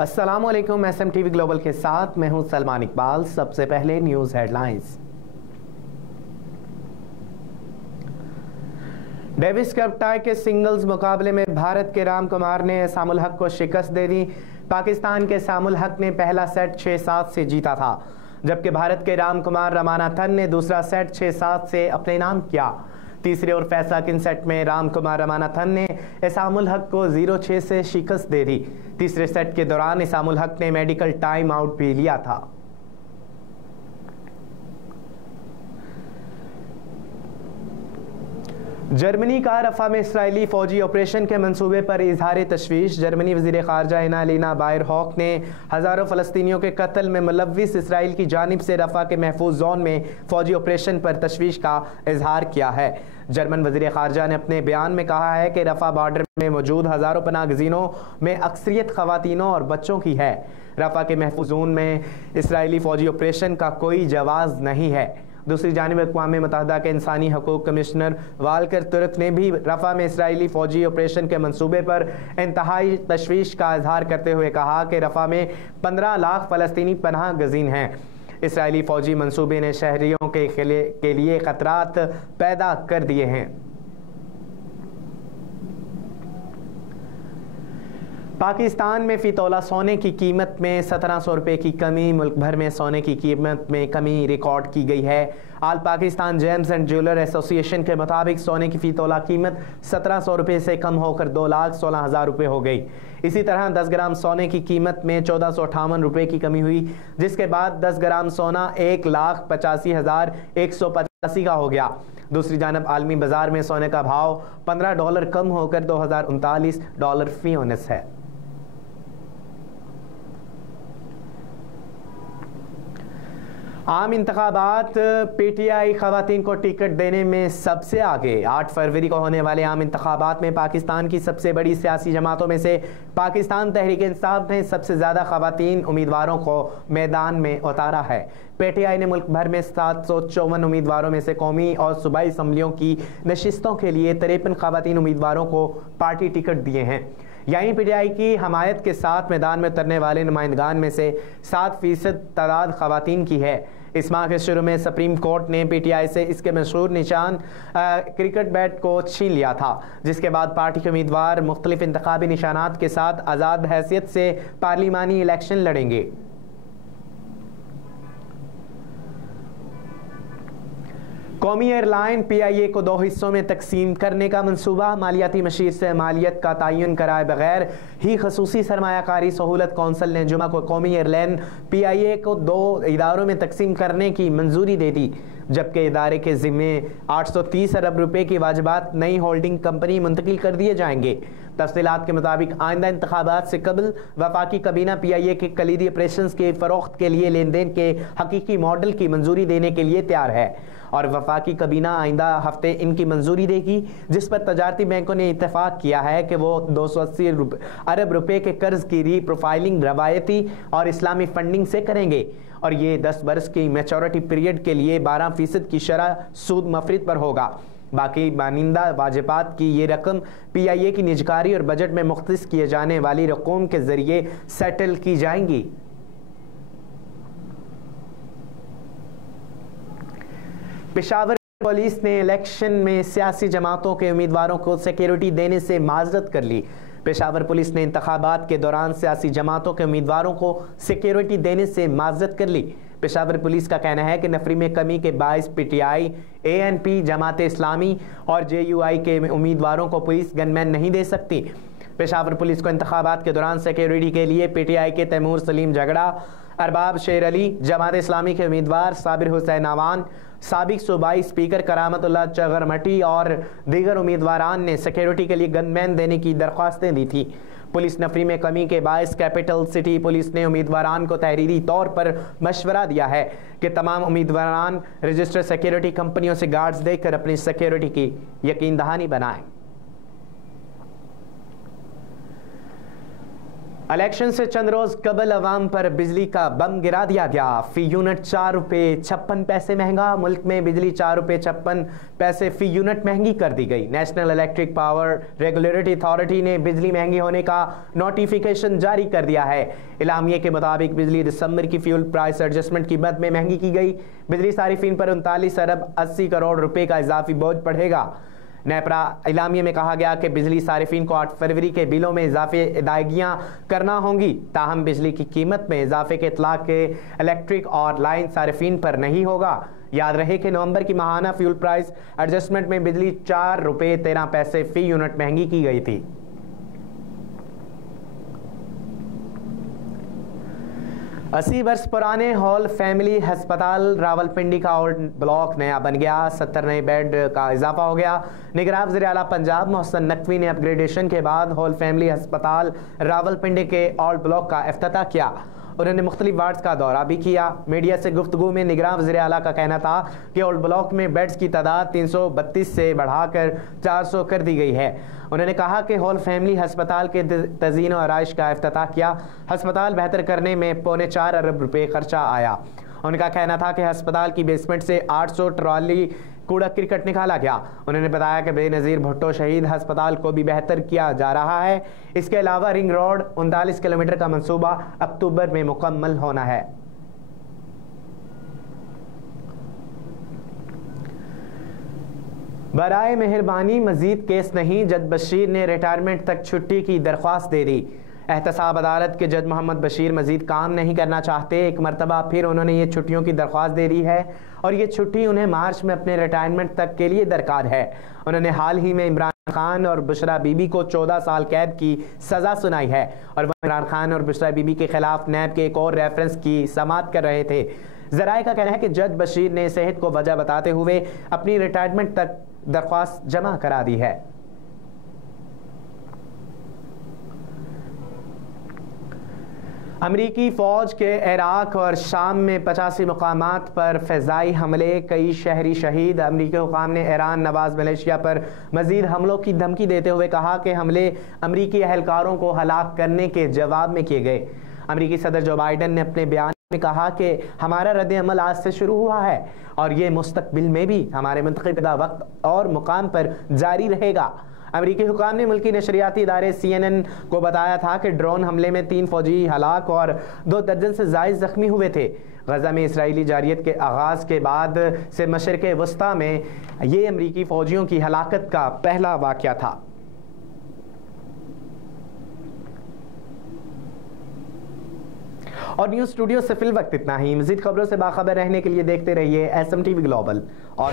अस्सलामुअलैकुम। SMTV global के साथ मैं हूं सलमान इकबाल। सबसे पहले news headlines. Davis cup tie के सिंगल्स मुकाबले में भारत के राम कुमार ने एसामुल हक को शिकस्त दे दी। पाकिस्तान के एसामुल हक ने पहला सेट 6-7 से जीता था, जबकि भारत के राम कुमार रमानाथन ने दूसरा सेट 6-7 से अपने नाम किया। तीसरे और फैसला किन सेट में राम कुमार रमानाथन ने एसामुल हक को 0-6 से शिकस्त दे दी। तीसरे सेट के दौरान एसामुल हक ने मेडिकल टाइम आउट भी लिया था। जर्मनी का रफा में इसराइली फौजी ऑपरेशन के मंसूबे पर इजहार तशवीश। जर्मनी वज़ीर ख़ारजा एनालिना बायरहॉक ने हज़ारों फ़लस्तीनियों के कत्ल में मुलव्विस इसराइल की जानिब से रफा के महफूज जोन में फौजी ऑपरेशन पर तशवीश का इजहार किया है। जर्मन वज़ीर ख़ारजा ने अपने बयान में कहा है कि रफा बॉर्डर में मौजूद हज़ारों पनाह गज़ीनों में अक्सरियत ख़वातीनों और बच्चों की है। रफा के महफूज जोन में इसराइली फ़ौजी ऑपरेशन का कोई जवाज़ नहीं है। दूसरी जानिब अक़वाम मुत्तहिदा के इंसानी हकूक़ कमिश्नर वाल्कर तुर्क ने भी रफ़ा में इसराइली फ़ौजी ऑपरेशन के मंसूबे पर इंतहाई तशवीश का इजहार करते हुए कहा कि रफ़ा में 15 लाख फ़लस्तीनी पनाह गज़ीन हैं। इसराइली फ़ौजी मंसूबे ने शहरियों के लिए ख़तरात पैदा कर दिए हैं। पाकिस्तान में फ़ी तोला सोने की कीमत में 1700 रुपये की कमी। मुल्क भर में सोने की कीमत में कमी रिकॉर्ड की गई है। All Pakistan gems and jeweller association के मुताबिक सोने की फ़ी तोला कीमत 1700 रुपये से कम होकर 2,16,000 रुपये हो गई। इसी तरह 10 ग्राम सोने की कीमत में 1458 रुपये की कमी हुई, जिसके बाद 10 ग्राम सोना 1,85,185 का हो गया। दूसरी जानब आलमी बाजार में सोने का भाव $15 कम होकर $2,039 फी औंस है। आम इंतखाबात PTI खवातीन को टिकट देने में सबसे आगे। 8 फरवरी को होने वाले आम इंतखाबात में पाकिस्तान की सबसे बड़ी सियासी जमातों में से पाकिस्तान तहरीक इंसाफ ने सबसे ज़्यादा खवातीन उम्मीदवारों को मैदान में उतारा है। PTI ने मुल्क भर में 754 उम्मीदवारों में से कौमी और सूबाई असम्बलियों की नशिस्तों के लिए 53 खवातीन उम्मीदवारों को पार्टी टिकट दिए हैं। यानी PTI की हमायत के साथ मैदान में उतरने वाले नुमाइंदगान में से 7% तादाद खवातीन की है। इस माह के शुरू में सुप्रीम कोर्ट ने PTI से इसके मशहूर निशान क्रिकेट बैट को छीन लिया था, जिसके बाद पार्टी के उम्मीदवार मुख्तलिफ इंतखाबी निशानात के साथ आज़ाद हैसियत से पार्लिमानी इलेक्शन लड़ेंगे। कौमी एयरलाइन PIA को 2 हिस्सों में तकसीम करने का मंसूबा। मालियाती मशीर से मालियत का तयन कराए बगैर ही खसूसी सरमायाकारी सहूलत कौंसिल ने जुमा को कौमी एयरलाइन PIA को 2 इदारों में तकसीम करने की मंजूरी दे दी, जबकि इदारे के ज़िम्मे 830 अरब रुपये की वाजिबात नई होल्डिंग कंपनी मुंतकिल कर दिए जाएंगे। तफसीलात के मुताबिक आइंदा इंतखाबात से कबल वफाकी कबीना PIA के कलीदी ऑपरेशन के फ़रोख्त के लिए लेन देन के हकीकी मॉडल की मंजूरी देने के लिए तैयार है और वफाकी कबीना आइंदा हफ्ते इनकी मंजूरी देगी, जिस पर तजारती बैंकों ने इत्तेफाक किया है कि वो 280 अरब रुपये के कर्ज की रीप्रोफाइलिंग रवायती और इस्लामी फंडिंग से करेंगे और ये 10 बरस की मैच्योरिटी पीरियड के लिए 12% की शरह सूद मफरिद पर होगा। बाकी मानिंदा वाजिबात की ये रकम PIA की निजकारी और बजट में मुख्तस किए जाने वाली रकूम के जरिए सेटल की जाएंगी। पेशावर पुलिस ने इलेक्शन में सियासी जमातों के उम्मीदवारों को सिक्योरिटी देने से माजरत कर ली। पेशावर पुलिस ने इंतखाबात के दौरान सियासी जमातों के उम्मीदवारों को सिक्योरिटी देने से माजरत कर ली। पेशावर पुलिस का कहना है कि नफरी में कमी के बायस PTI, ANP, जमात इस्लामी और JUI के उम्मीदवारों को पुलिस गनमैन नहीं दे सकती। पेशावर पुलिस को इंतखाबात के दौरान सिक्योरिटी के लिए PTI के तैमूर सलीम झगड़ा, अरबाब शेर अली, जमात इस्लामी के उम्मीदवार साबिर हुसैन आवान, साबिक सूबाई स्पीकर करामतुल्लाह चगरमटी और दीगर उम्मीदवारान ने सिक्योरिटी के लिए गनमैन देने की दरख्वास्तें दी थी। पुलिस नफरी में कमी के बायस कैपिटल सिटी पुलिस ने उम्मीदवारान को तहरीरी तौर पर मशवरा दिया है कि तमाम उम्मीदवारान रजिस्टर्ड सिक्योरिटी कंपनियों से गार्ड्स देकर अपनी सिक्योरिटी की यकीन दहानी बनाएं। इलेक्शन से चंद रोज कबल अवाम पर बिजली का बम गिरा दिया गया। फी यूनिट 4 रुपये 56 पैसे महंगा। मुल्क में बिजली 4 रुपये 56 पैसे फी यूनिट महंगी कर दी गई। National electric power regulatory authority ने बिजली महंगी होने का नोटिफिकेशन जारी कर दिया है। इलामिये के मुताबिक बिजली दिसंबर की फ्यूल प्राइस एडजस्टमेंट की मद में महंगी की गई। बिजली सारिफिन पर 39 अरब 80 करोड़ रुपए का इजाफी बोझ पड़ेगा। नेपरा इलामिया में कहा गया कि बिजली सारिफिन को 8 फरवरी के बिलों में इजाफे अदायगियाँ करना होंगी। ताहम बिजली की कीमत में इजाफे के इतलाक के इलेक्ट्रिक और लाइन सारिफिन पर नहीं होगा। याद रहे कि नवंबर की माहाना फ्यूल प्राइस एडजस्टमेंट में बिजली 4 रुपये 13 पैसे फी यूनिट महंगी की गई थी। 80 वर्ष पुराने हॉल फैमिली अस्पताल रावलपिंडी का ओल्ड ब्लॉक नया बन गया। 70 नए बेड का इजाफा हो गया। निगरान वज़ीर आला पंजाब मोहसिन नकवी ने अपग्रेडेशन के बाद हॉल फैमिली अस्पताल रावलपिंडी के ओल्ड ब्लॉक का इफ्तिताह किया। उन्होंने मुख्तलिफ वार्ड्स का दौरा भी किया। मीडिया से गुफ्तगू में निगरान वज़ीर आला का कहना था कि ओल्ड ब्लॉक में बेड्स की तादाद 332 से बढ़ाकर 400 कर दी गई है। उन्होंने कहा कि हॉल फैमिली अस्पताल के तज़ीन और आराइश का इफ्तिताह किया। अस्पताल बेहतर करने में 4.25 अरब रुपये खर्चा आया। उनका कहना था कि अस्पताल की बेसमेंट से 800 ट्रॉली कूड़ा क्रिकेट निकाला गया। उन्होंने बताया कि बेनज़ीर भुट्टो शहीद अस्पताल को भी बेहतर किया जा रहा है। इसके अलावा रिंग रोड 39 किलोमीटर का मंसूबा अक्टूबर में मुकम्मल होना है। बराए मेहरबानी मजीद केस नहीं, जज बशीर ने रिटायरमेंट तक छुट्टी की दरख्वास्त दे दी। एहतसाब अदालत के जज मोहम्मद बशीर मजीद काम नहीं करना चाहते। एक मरतबा फिर उन्होंने ये छुट्टियों की दरख्वास्त दे दी है और ये छुट्टी उन्हें मार्च में अपने रिटायरमेंट तक के लिए दरकार है। उन्होंने हाल ही में इमरान खान और बुशरा बीबी को 14 साल कैद की सज़ा सुनाई है और वह इमरान खान और बुशरा बीबी के खिलाफ नैब के एक और रेफरेंस की समाअत कर रहे थे। ज़राए का कहना है कि जज बशीर ने सेहत को वजह बताते हुए अपनी रिटायरमेंट तक दरख्वास्त जमा करा दी है। अमरीकी फ़ौज के इराक और शाम में 85 मुकामात पर फ़िज़ाई हमले, कई शहरी शहीद। अमरीकी हुकाम ने ईरान नवाज़ मलेशिया पर मज़ीद हमलों की धमकी देते हुए कहा कि हमले अमरीकी अहलकारों को हलाक करने के जवाब में किए गए। अमरीकी सदर जो बाइडन ने अपने बयान में कहा कि हमारा रद्द अमल आज से शुरू हुआ है और ये मुस्तकबिल में भी हमारे मुंतखबा वक्त और मुकाम पर जारी रहेगा। अमरीकी हुकाम ने मुल्की नशरियाती इदारे CNN को बताया था कि ड्रोन हमले में 3 फौजी हलाक और 2 दर्जन से ज़ायद ज़ख्मी हुए थे। गजा में इसराइली जारियत के आगाज़ के बाद से मशरिक़ वस्ता में ये अमरीकी फ़ौजियों की हलाकत का पहला वाक़या था। और न्यूज़ स्टूडियो से फिल वक्त इतना ही। मज़ीद खबरों से बाखबर रहने के लिए देखते रहिए SMTV ग्लोबल और